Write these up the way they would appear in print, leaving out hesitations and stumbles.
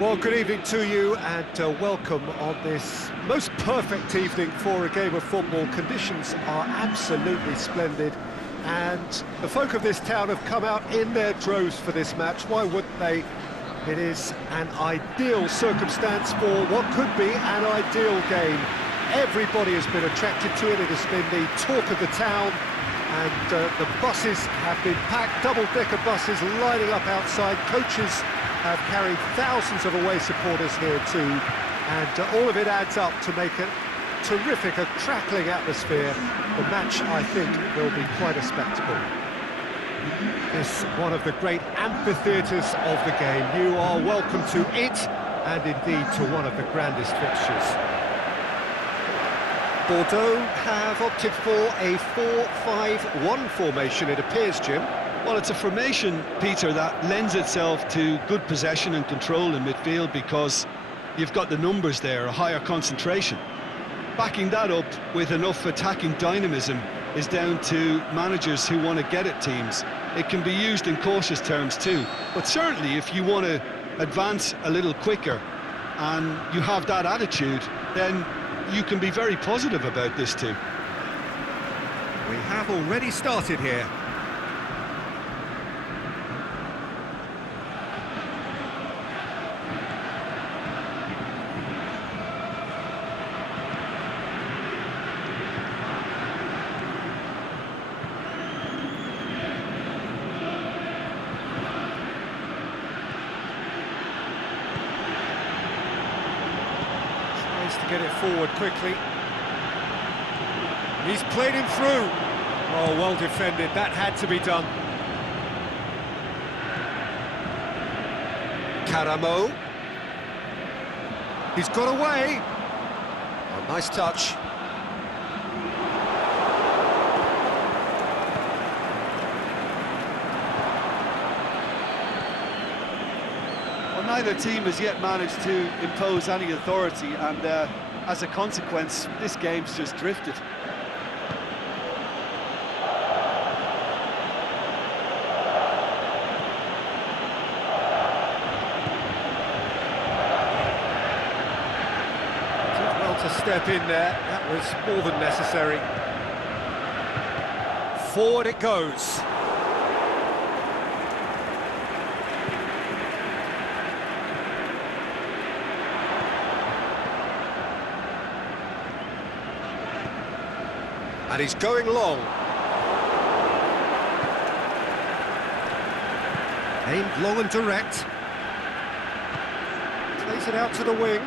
Well, good evening to you and welcome on this most perfect evening for a game of football. Conditions are absolutely splendid and the folk of this town have come out in their droves for this match. Why wouldn't they? It is an ideal circumstance for what could be an ideal game. Everybody has been attracted to it. It has been the talk of the town, and the buses have been packed, double-decker buses lining up outside. Coaches have carried thousands of away supporters here too, and all of it adds up to make a terrific, a crackling atmosphere. The match, I think, will be quite a spectacle. It's one of the great amphitheatres of the game. You are welcome to it, and indeed to one of the grandest fixtures. Bordeaux have opted for a 4-5-1 formation, it appears, Jim. Well, it's a formation, Peter, that lends itself to good possession and control in midfield because you've got the numbers there, a higher concentration. Backing that up with enough attacking dynamism is down to managers who want to get at teams. It can be used in cautious terms too, but certainly if you want to advance a little quicker and you have that attitude, then you can be very positive about this too. We have already started here. To get it forward quickly. He's played him through. Oh, well defended. That had to be done. Caramo. He's got away. Oh, nice touch. Neither team has yet managed to impose any authority, and as a consequence, this game's just drifted. Did well to step in there. That was more than necessary. Forward it goes. And he's going long. Aimed long and direct. Plays it out to the wing.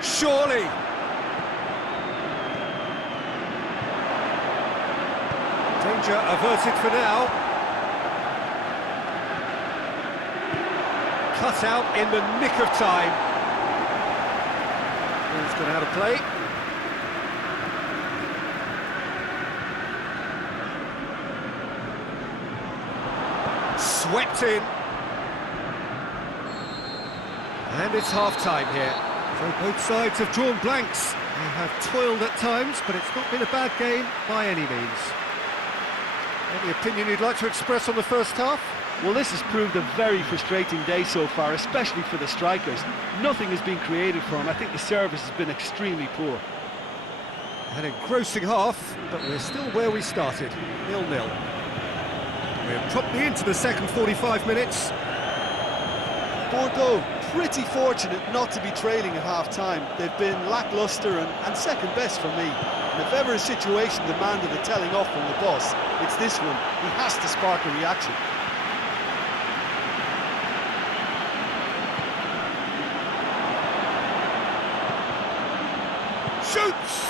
Surely. Danger averted for now. Cut out in the nick of time. He's gone out of play. Swept in. And it's half-time here. So both sides have drawn blanks. They have toiled at times, but it's not been a bad game by any means. Any opinion you'd like to express on the first half? Well, this has proved a very frustrating day so far, especially for the strikers. Nothing has been created for them. I think the service has been extremely poor. An engrossing half, but we're still where we started, 0-0. We're promptly into the second 45 minutes. Bordeaux, pretty fortunate not to be trailing at half-time. They've been lacklustre and second best for me. And if ever a situation demanded a telling off from the boss, it's this one. He has to spark a reaction. Shoots!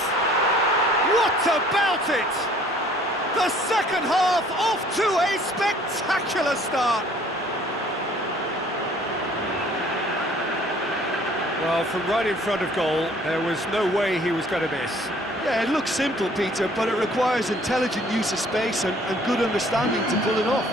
What about it? The second half off to a spectacular start. Well, from right in front of goal, there was no way he was going to miss. Yeah, it looks simple, Peter, but it requires intelligent use of space and good understanding to pull it off.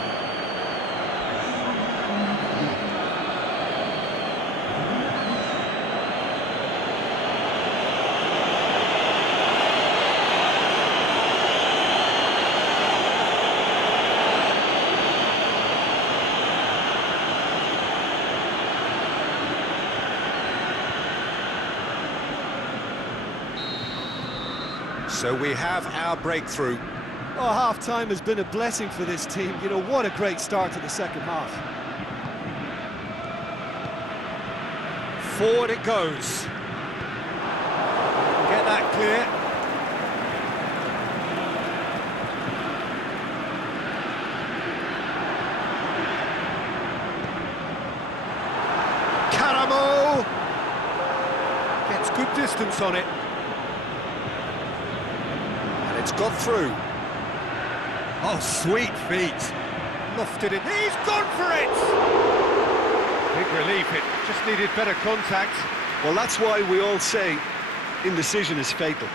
So we have our breakthrough. Oh, half-time has been a blessing for this team. You know, what a great start to the second half. Forward it goes. Get that clear. Caramo! Gets good distance on it. And it's got through. Oh, sweet feet. Lofted it. He's gone for it! Big relief, it just needed better contact. Well, that's why we all say indecision is fatal.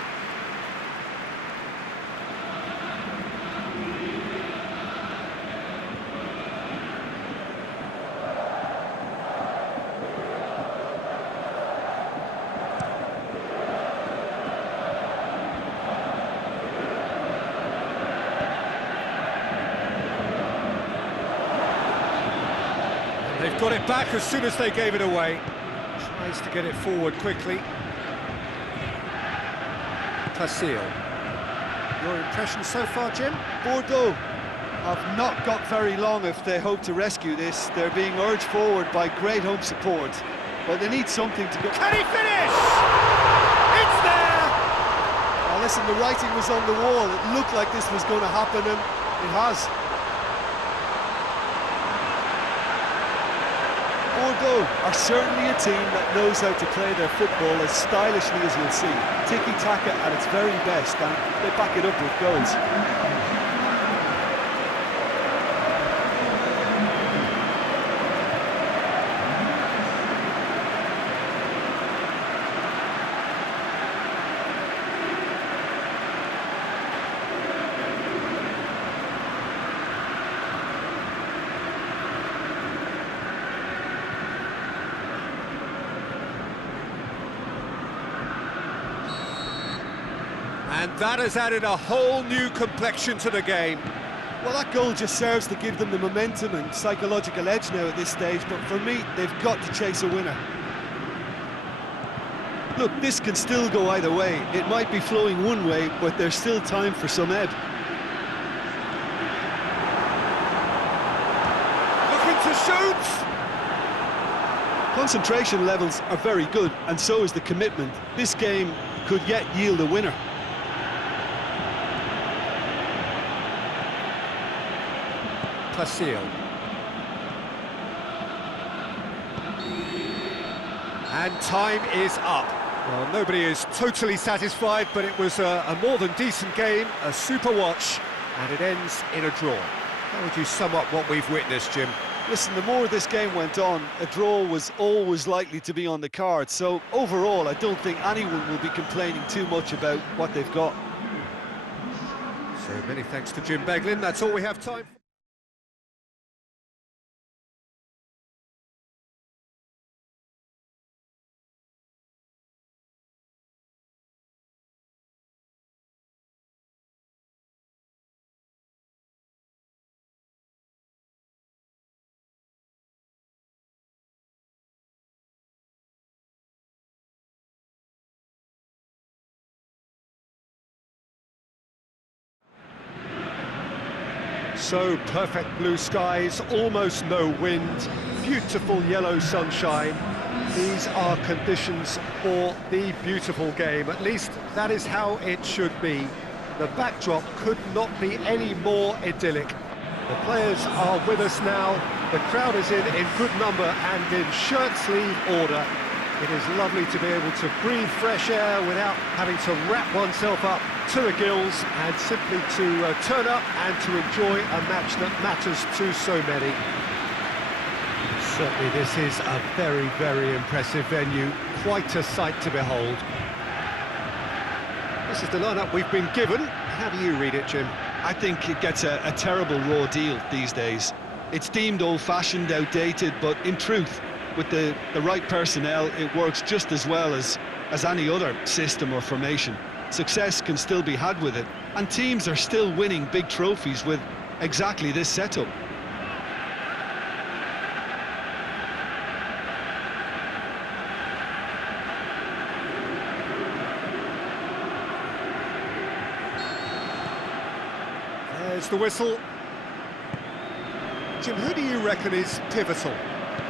They've got it back as soon as they gave it away. Tries to get it forward quickly. Placille. Your impression so far, Jim? Bordeaux have not got very long if they hope to rescue this. They're being urged forward by great home support, but they need something to go. Can he finish? It's there! Now listen, the writing was on the wall. It looked like this was going to happen, and it has. Bordeaux are certainly a team that knows how to play their football as stylishly as you'll see. Tiki-taka at its very best, and they back it up with goals. And that has added a whole new complexion to the game. Well, that goal just serves to give them the momentum and psychological edge now at this stage, but for me, they've got to chase a winner. Look, this can still go either way. It might be flowing one way, but there's still time for some ebb. Looking to shoot! Concentration levels are very good, and so is the commitment. This game could yet yield a winner. Placille. And time is up. Well, nobody is totally satisfied, but it was a more than decent game, a super watch, and it ends in a draw. How would you sum up what we've witnessed, Jim? Listen, the more this game went on, a draw was always likely to be on the card. So overall, I don't think anyone will be complaining too much about what they've got. So many thanks to Jim Beglin. That's all we have time for. So perfect blue skies, almost no wind, beautiful yellow sunshine. These are conditions for the beautiful game. At least that is how it should be. The backdrop could not be any more idyllic. The players are with us now. The crowd is in good number and in shirt-sleeve order. It is lovely to be able to breathe fresh air without having to wrap oneself up to the gills and simply to turn up and to enjoy a match that matters to so many. Certainly this is a very, very impressive venue. Quite a sight to behold. This is the lineup we've been given. How do you read it, Jim? I think it gets a terrible raw deal these days. It's deemed old-fashioned, outdated, but in truth, with the right personnel, it works just as well as any other system or formation. Success can still be had with it, and teams are still winning big trophies with exactly this setup. gets the whistle. Jim, who do you reckon is pivotal?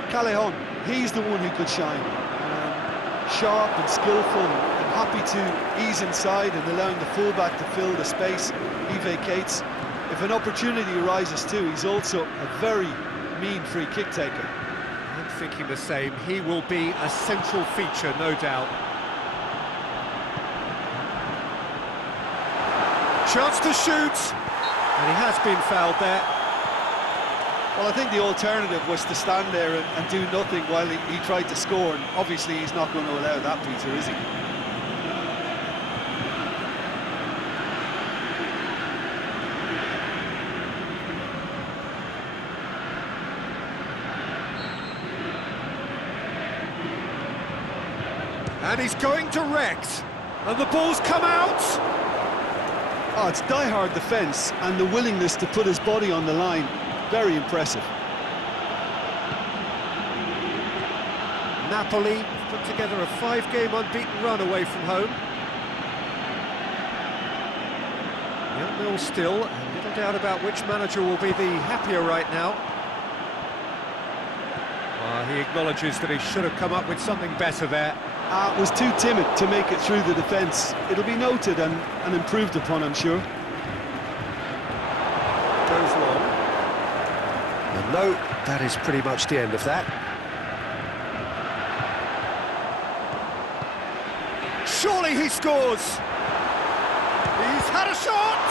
Callejon, he's the one who could shine. Sharp and skillful, and happy to ease inside and allowing the fullback to fill the space he vacates. If an opportunity arises too, he's also a very mean free kick taker. I'm thinking the same. He will be a central feature, no doubt. Chance to shoot, and he has been fouled there. Well, I think the alternative was to stand there and do nothing while he tried to score, and obviously he's not going to allow that, Peter, is he? And he's going direct, and the ball's come out. Oh, it's die-hard defence and the willingness to put his body on the line. Very impressive. Napoli have put together a 5-game unbeaten run away from home. 0-0 still, and little doubt about which manager will be the happier right now. He acknowledges that he should have come up with something better there. Was too timid to make it through the defence. It'll be noted and improved upon, I'm sure. Goes long. And no, that is pretty much the end of that. Surely he scores! He's had a shot!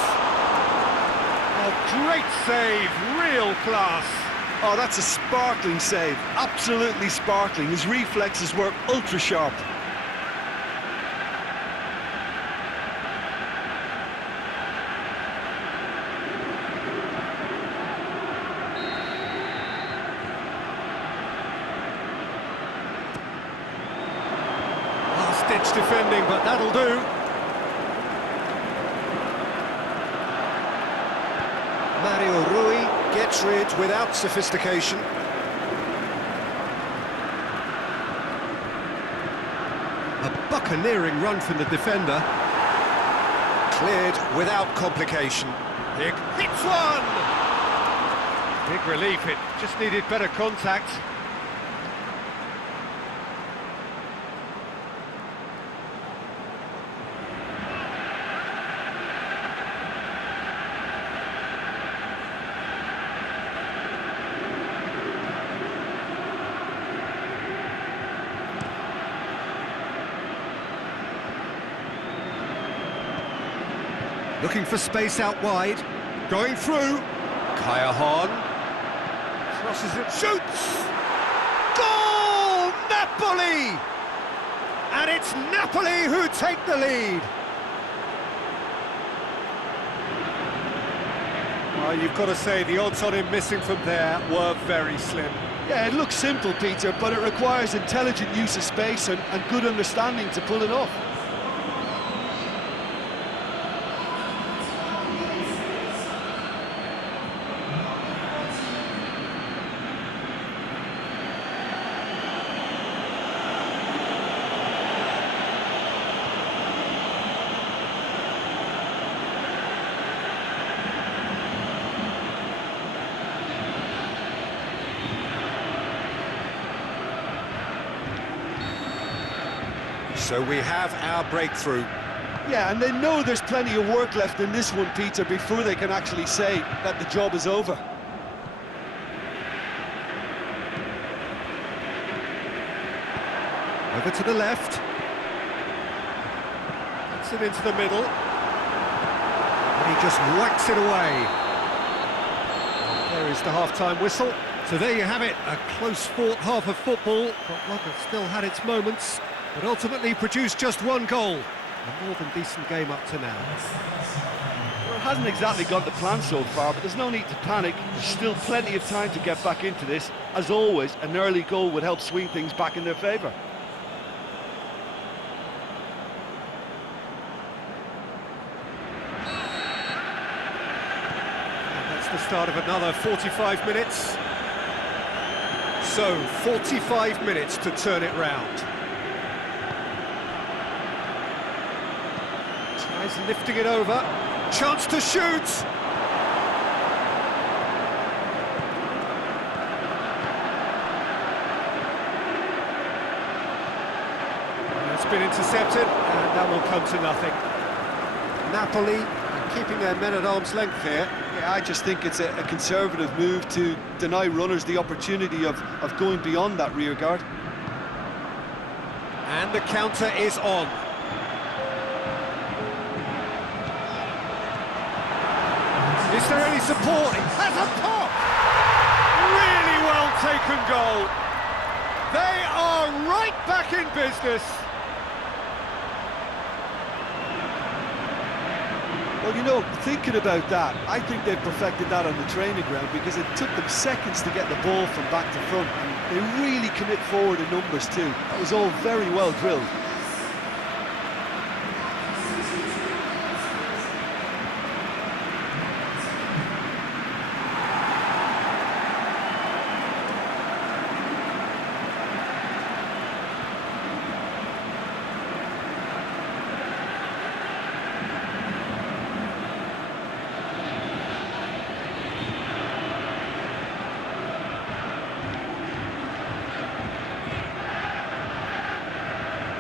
A great save, real class. Oh, that's a sparkling save, absolutely sparkling. His reflexes were ultra sharp. Last-ditch defending, but that'll do. Mario Rui gets rid without sophistication. A buccaneering run from the defender. Cleared without complication. Big hits one! Big relief, it just needed better contact. Looking for space out wide, going through, Callejon, crosses it, shoots! Goal! Napoli! And it's Napoli who take the lead. Well, you've got to say the odds on him missing from there were very slim. Yeah, it looks simple, Peter, but it requires intelligent use of space and good understanding to pull it off. So we have our breakthrough. Yeah, and they know there's plenty of work left in this one, Peter, before they can actually say that the job is over. Over to the left. Gets it into the middle. And he just whacks it away. There is the half-time whistle. So there you have it, a close-fought half of football. Tottenham still had its moments, but ultimately produced just one goal. A more than decent game up to now. Well, it hasn't exactly gone to plan so far, but there's no need to panic. There's still plenty of time to get back into this. As always, an early goal would help swing things back in their favour. And that's the start of another 45 minutes. So, 45 minutes to turn it round. Tries lifting it over. Chance to shoot! been intercepted, and that will come to nothing. Napoli are keeping their men at arm's length here. Yeah, I just think it's a conservative move to deny runners the opportunity of going beyond that rear guard. And the counter is on. Is there any support? It has a pop! Really well taken goal. They are right back in business. Well, you know, thinking about that, I think they've perfected that on the training ground because it took them seconds to get the ball from back to front, and they really commit forward in numbers too. That was all very well drilled.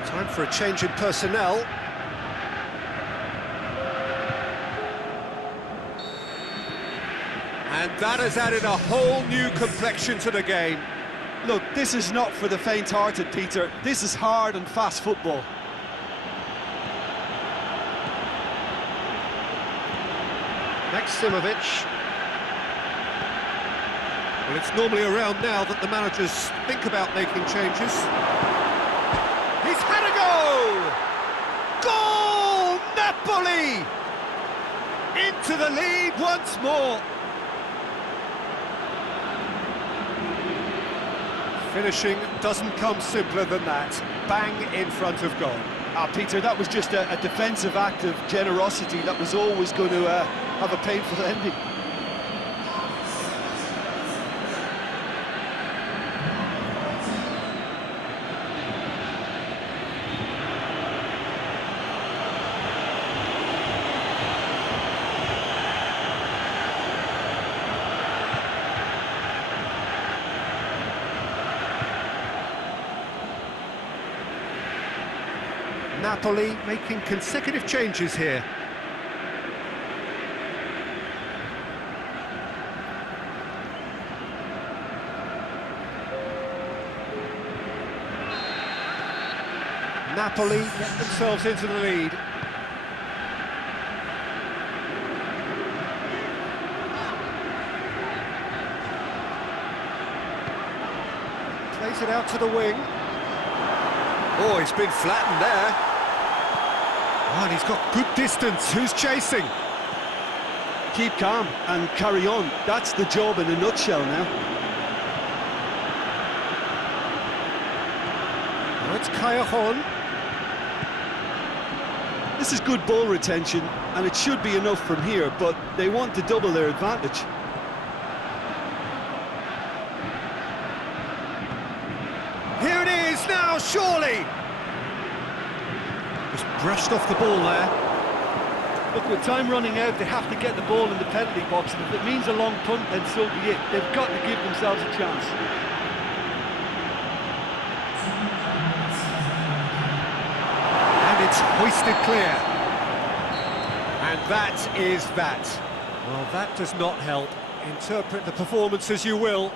Time for a change in personnel. And that has added a whole new complexion to the game. Look, this is not for the faint-hearted, Peter. This is hard and fast football. Maximovic. Well, it's normally around now that the managers think about making changes. He's had a go! Goal! Napoli! Into the lead once more. Finishing doesn't come simpler than that. Bang in front of goal. Peter, that was just a defensive act of generosity that was always going to have a painful ending. Napoli making consecutive changes here. Napoli get themselves into the lead. Plays it out to the wing. Oh, he's been flattened there. Oh, and he's got good distance. Who's chasing? Keep calm and carry on. That's the job in a nutshell now. Now it's Callejon. This is good ball retention, and it should be enough from here, but they want to double their advantage. Here it is now, surely! Just brushed off the ball there. Look, with time running out, they have to get the ball in the penalty box, and if it means a long punt, then so be it. They've got to give themselves a chance. And it's hoisted clear. And that is that. Well, that does not help. Interpret the performance as you will,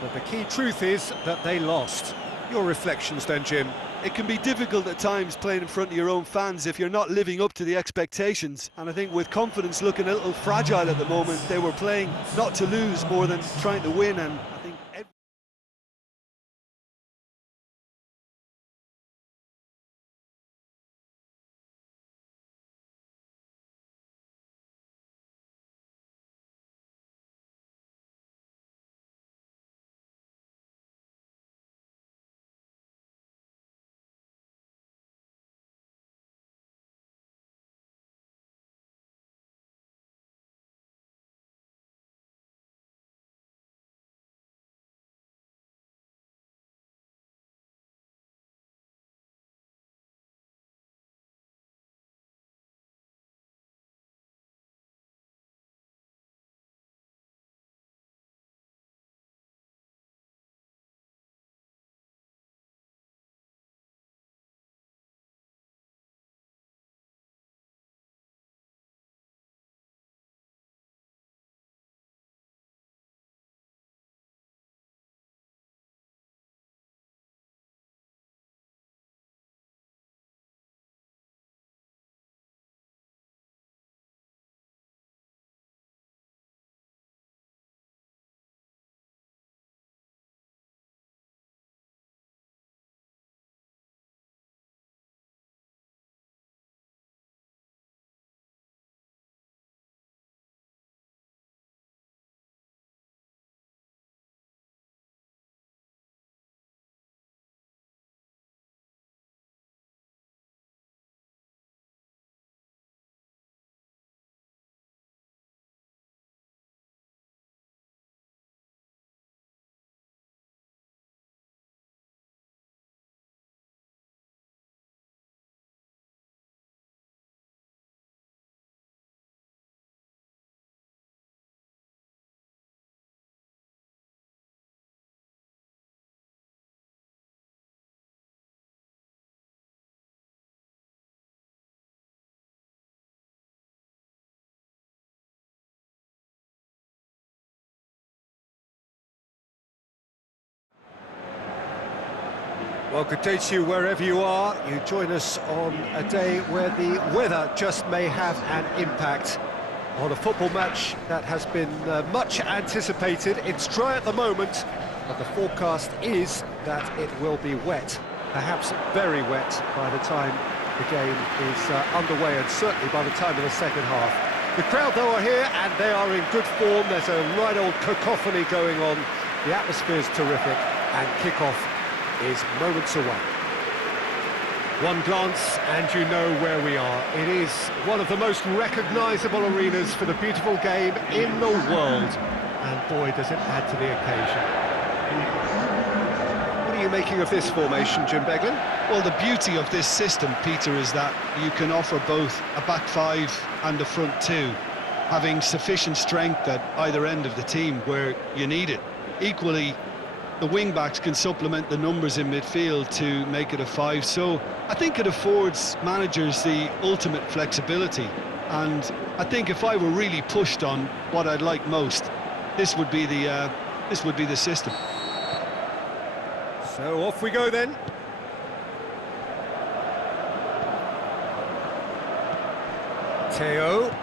but the key truth is that they lost. Your reflections then, Jim? It can be difficult at times playing in front of your own fans if you're not living up to the expectations. And I think with confidence looking a little fragile at the moment, they were playing not to lose more than trying to win. And I think Well, good day to you wherever you are. You join us on a day where the weather just may have an impact on a football match that has been much anticipated. It's dry at the moment, but the forecast is that it will be wet, perhaps very wet by the time the game is underway, and certainly by the time of the second half. The crowd, though, are here, and they are in good form. There's a right old cacophony going on. The atmosphere's terrific, and kick-off is moments away. One glance and you know where we are. It is one of the most recognisable arenas for the beautiful game in the world, and boy does it add to the occasion. What are you making of this formation, Jim Beglin? Well, the beauty of this system, Peter, is that you can offer both a back five and a front two, having sufficient strength at either end of the team where you need it. Equally, the wing-backs can supplement the numbers in midfield to make it a five, so I think it affords managers the ultimate flexibility, and I think if I were really pushed on what I'd like most, this would be the system. So off we go then. Theo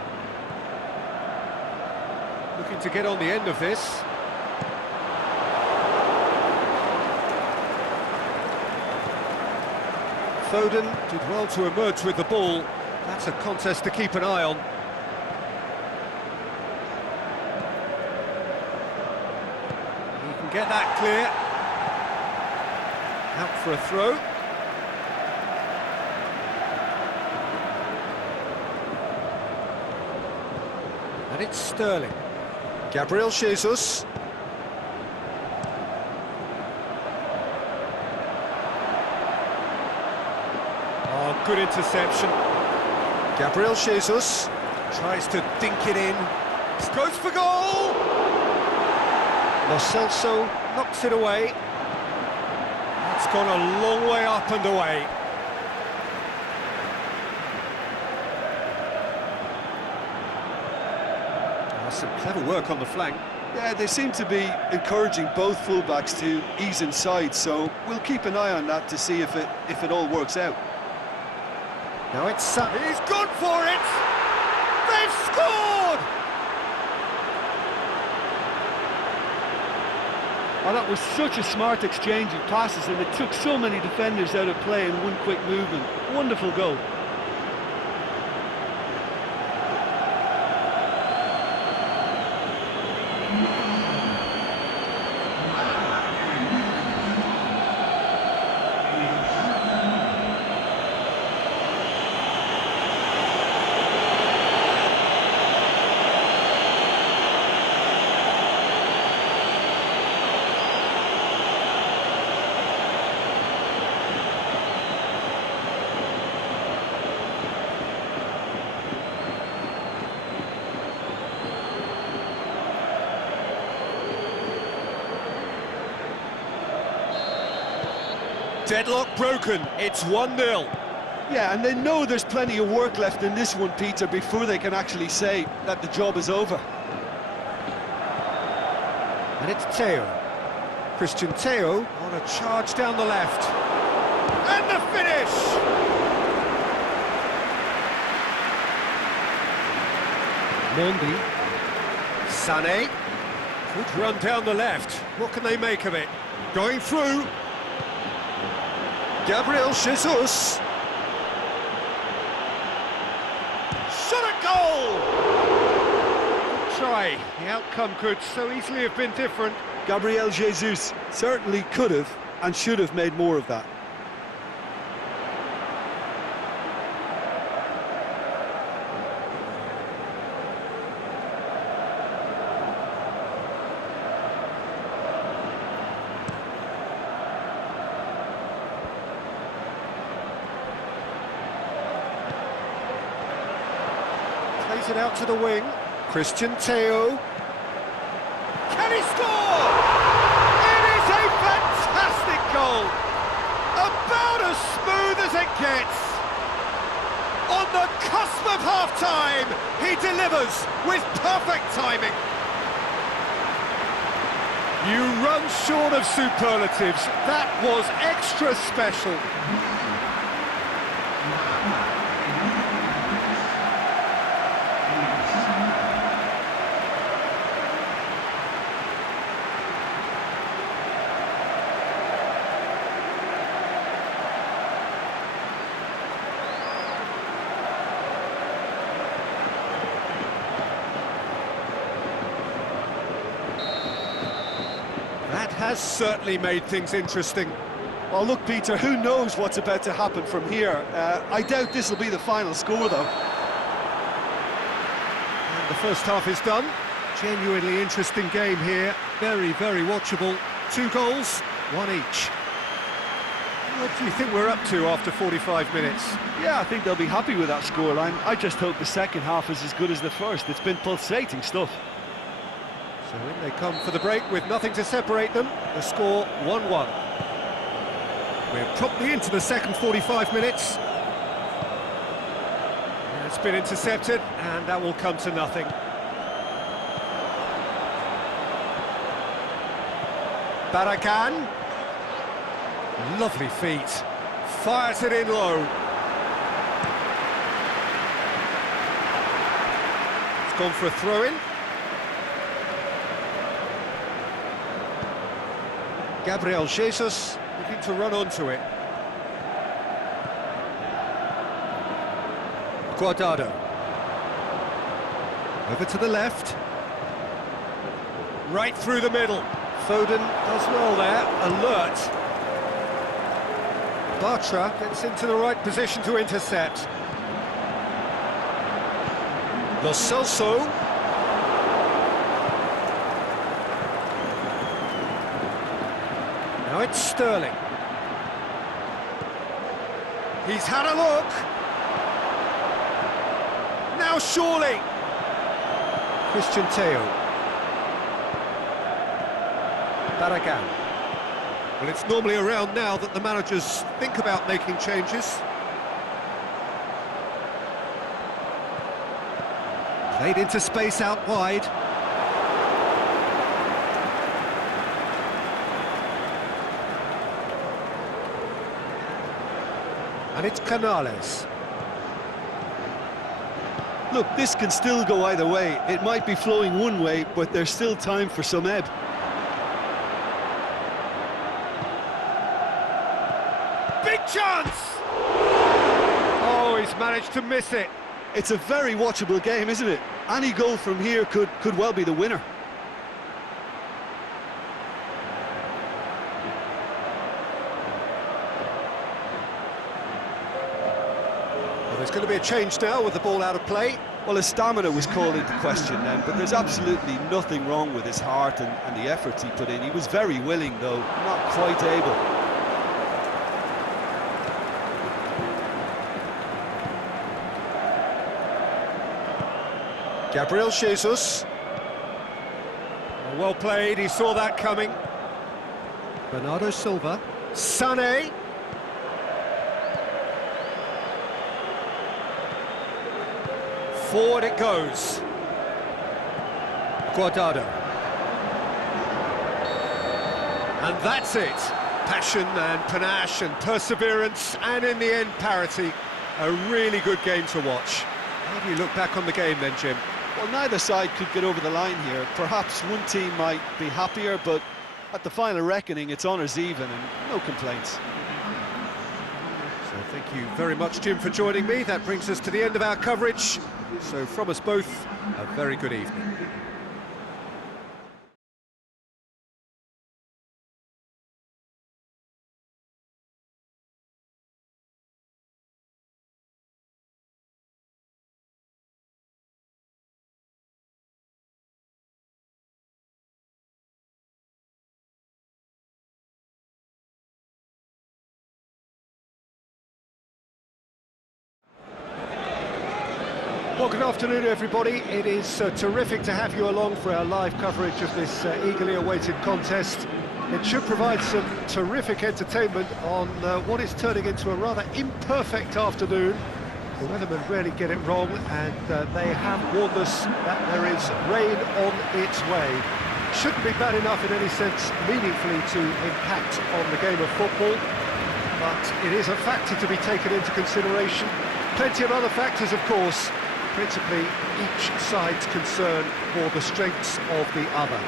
looking to get on the end of this. Foden did well to emerge with the ball. That's a contest to keep an eye on. He can get that clear. Out for a throw. And it's Sterling. Gabriel Jesus. Oh, good interception. Gabriel Jesus tries to dink it in. Goes for goal! Lo Celso knocks it away. It's gone a long way up and away. Oh, some clever work on the flank. Yeah, they seem to be encouraging both fullbacks to ease inside, so we'll keep an eye on that to see if it all works out. Now it's he's gone for it! They've scored! Oh, that was such a smart exchange of passes, and it took so many defenders out of play in one quick movement. Wonderful goal. Deadlock broken, it's 1-0. Yeah, and they know there's plenty of work left in this one, Peter, before they can actually say that the job is over. And it's Theo. Christian Theo on a charge down the left. And the finish! Mondi. Sané. Good run down the left. What can they make of it? Going through. Gabriel Jesus. Shot at goal! Good try. The outcome could so easily have been different. Gabriel Jesus certainly could have and should have made more of that. Plays it out to the wing. Christian Theo. Can he score? It is a fantastic goal. About as smooth as it gets. On the cusp of half-time, he delivers with perfect timing. You run short of superlatives. That was extra special. That has certainly made things interesting. Well, look, Peter, who knows what's about to happen from here? I doubt this will be the final score, though. And the first half is done. Genuinely interesting game here. Very, very watchable. 2 goals, 1 each. What do you think we're up to after 45 minutes? Yeah, I think they'll be happy with that scoreline. I just hope the second half is as good as the first. It's been pulsating stuff. So in they come for the break with nothing to separate them. The score 1-1. We're promptly into the second 45 minutes. It's been intercepted, and that will come to nothing. Barakan. Lovely feet. Fires it in low. It's gone for a throw-in. Gabriel Jesus looking to run onto it. Guardado. Over to the left. Right through the middle. Foden does well there. Alert. Bartra gets into the right position to intercept. Lo Celso. Now it's Sterling. He's had a look. Now surely. Christian Teo. Baragan. Well, it's normally around now that the managers think about making changes. Played into space out wide. And it's Canales. Look, this can still go either way. It might be flowing one way, but there's still time for some ebb. Big chance! Oh, he's managed to miss it. It's a very watchable game, isn't it? Any goal from here could well be the winner. Well, there's going to be a change now with the ball out of play. Well, his stamina was called into question then, but there's absolutely nothing wrong with his heart and the efforts he put in. He was very willing, though, not quite able. Gabriel Jesus. Well played, he saw that coming. Bernardo Silva. Sané. Forward it goes. Guardado. And that's it. Passion and panache and perseverance, and in the end, parity. A really good game to watch. How do you look back on the game then, Jim? Well, neither side could get over the line here. Perhaps one team might be happier, but at the final reckoning, it's honours even and no complaints. So thank you very much, Jim, for joining me. That brings us to the end of our coverage. So from us both, a very good evening. Well, good afternoon, everybody. It is terrific to have you along for our live coverage of this eagerly awaited contest. It should provide some terrific entertainment on what is turning into a rather imperfect afternoon. The weathermen rarely get it wrong, and they have warned us that there is rain on its way. shouldn't be bad enough in any sense meaningfully to impact on the game of football, but it is a factor to be taken into consideration. Plenty of other factors, of course, principally each side's concern for the strengths of the other.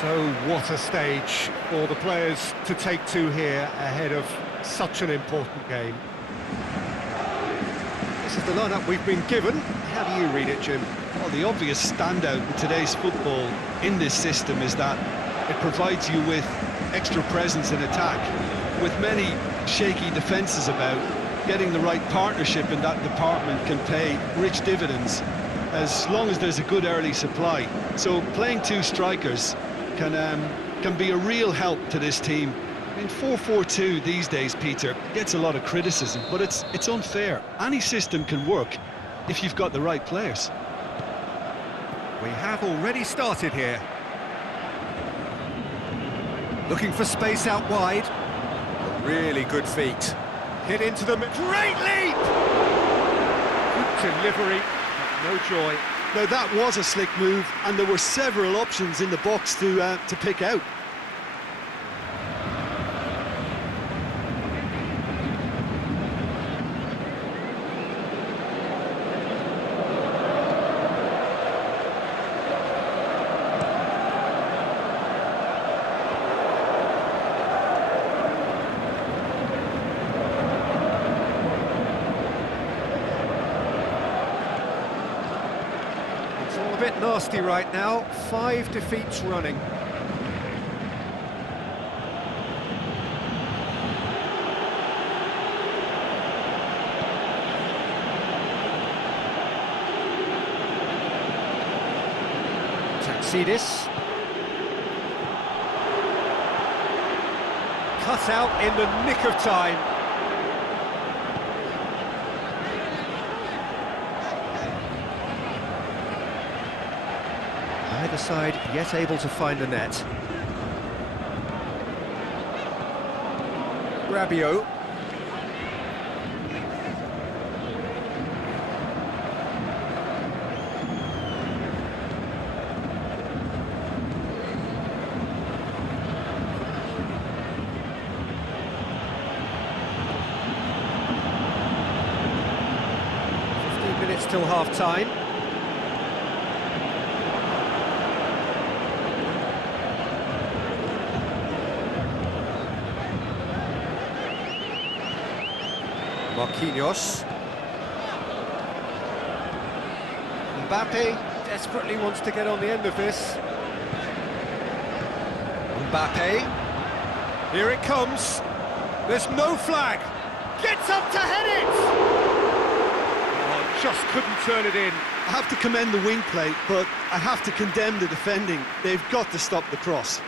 So what a stage for the players to take to here ahead of such an important game. This is the lineup we've been given. How do you read it, Jim? Well, the obvious standout in today's football in this system is that it provides you with extra presence in attack. With many shaky defences about, getting the right partnership in that department can pay rich dividends as long as there's a good early supply. So playing two strikers can be a real help to this team. I mean, 4-4-2 these days, Peter, gets a lot of criticism, but it's unfair. Any system can work if you've got the right players. We have already started here. Looking for space out wide. Really good feet. Hit into them. Great leap! Good delivery, but no joy. Now that was a slick move, and there were several options in the box to pick out. All a bit nasty right now. 5 defeats running. Taxidis. Cut out in the nick of time. Either side yet able to find the net. Rabiot. Minutes till half-time. Marquinhos. Mbappe desperately wants to get on the end of this. Mbappe. Here it comes. There's no flag. Gets up to head it! Oh, just couldn't turn it in. I have to commend the wing play, but I have to condemn the defending. They've got to stop the cross.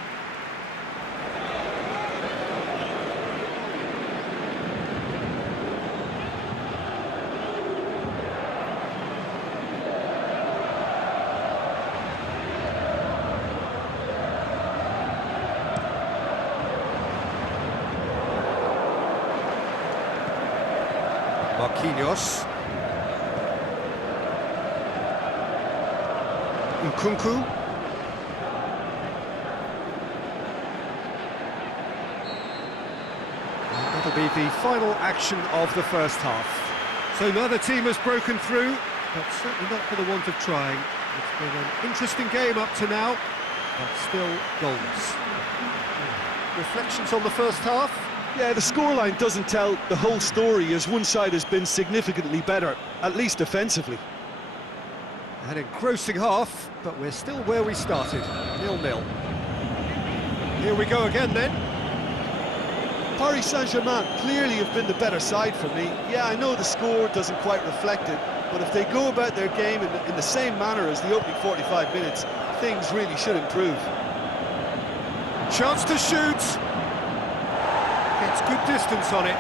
Marquinhos. Nkunku. And that'll be the final action of the first half. So neither team has broken through, but certainly not for the want of trying. It's been an interesting game up to now, but still goals. Reflections on the first half? Yeah, the scoreline doesn't tell the whole story, as one side has been significantly better, at least defensively. An engrossing half, but we're still where we started, 0-0. Here we go again then. Paris Saint-Germain clearly have been the better side for me. Yeah, I know the score doesn't quite reflect it, but if they go about their game in the same manner as the opening 45 minutes, things really should improve. Chance to shoot. Gets good distance on it.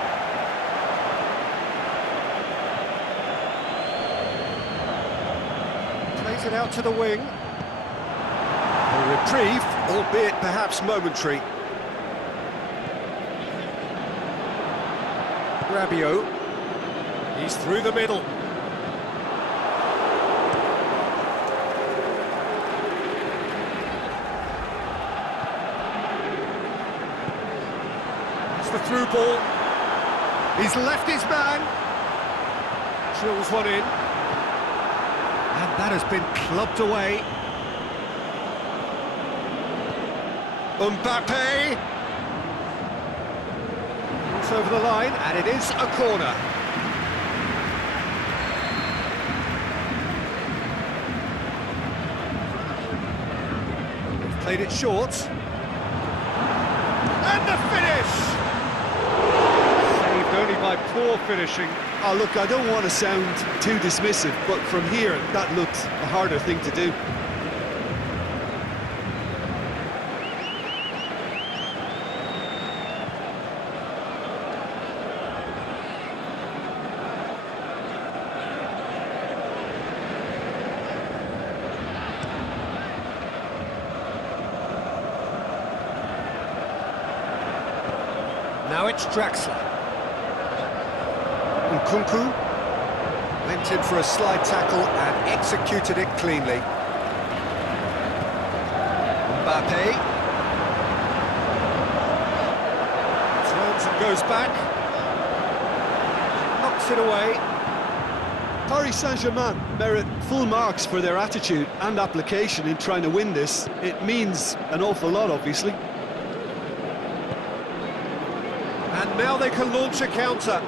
Plays it out to the wing. A reprieve, albeit perhaps momentary. Rabiot. He's through the middle. the through ball. He's left his man. Drills one in. And that has been clubbed away. Mbappe. It's over the line, and it is a corner. They've played it short. And the finish! Saved only by poor finishing. Oh, look, I don't want to sound too dismissive, but from here, that looked a harder thing to do. Now it's Draxler. Nkunku went in for a slide tackle and executed it cleanly. Mbappe turns and goes back. Knocks it away. Paris Saint-Germain merit full marks for their attitude and application in trying to win this. It means an awful lot, obviously. And now they can launch a counter.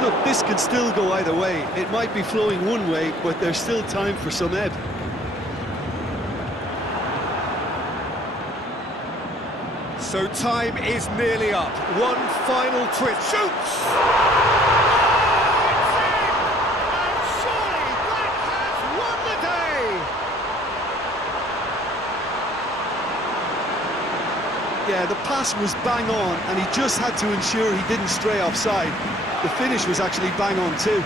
Look, this can still go either way. It might be flowing one way, but there's still time for some ebb. So time is nearly up. One final twist. Shoots! And surely that has won the day! Yeah, the pass was bang on, and he just had to ensure he didn't stray offside. The finish was actually bang on too.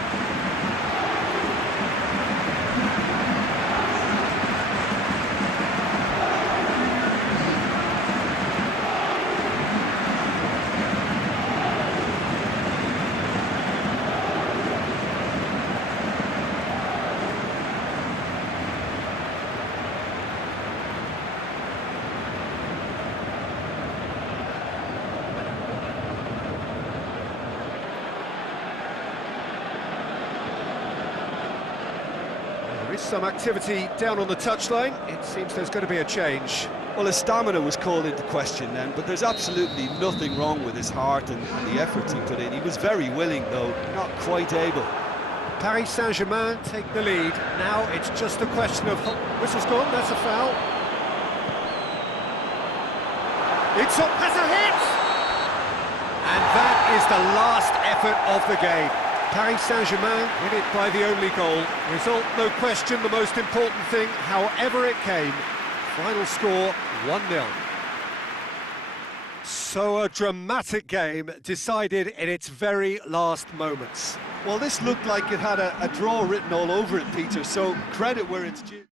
There is some activity down on the touchline. It seems there's going to be a change. Well, his stamina was called into question then, but there's absolutely nothing wrong with his heart and the effort he put in. He was very willing, though, not quite able. Paris Saint-Germain take the lead. Now it's just a question of... Whistle's gone, that's a foul. It's up, has a hit! And that is the last effort of the game. Paris Saint-Germain win it by the only goal. Result, no question, the most important thing, however it came. Final score, 1-0. So a dramatic game decided in its very last moments. Well, this looked like it had a draw written all over it, Peter, so credit where it's due.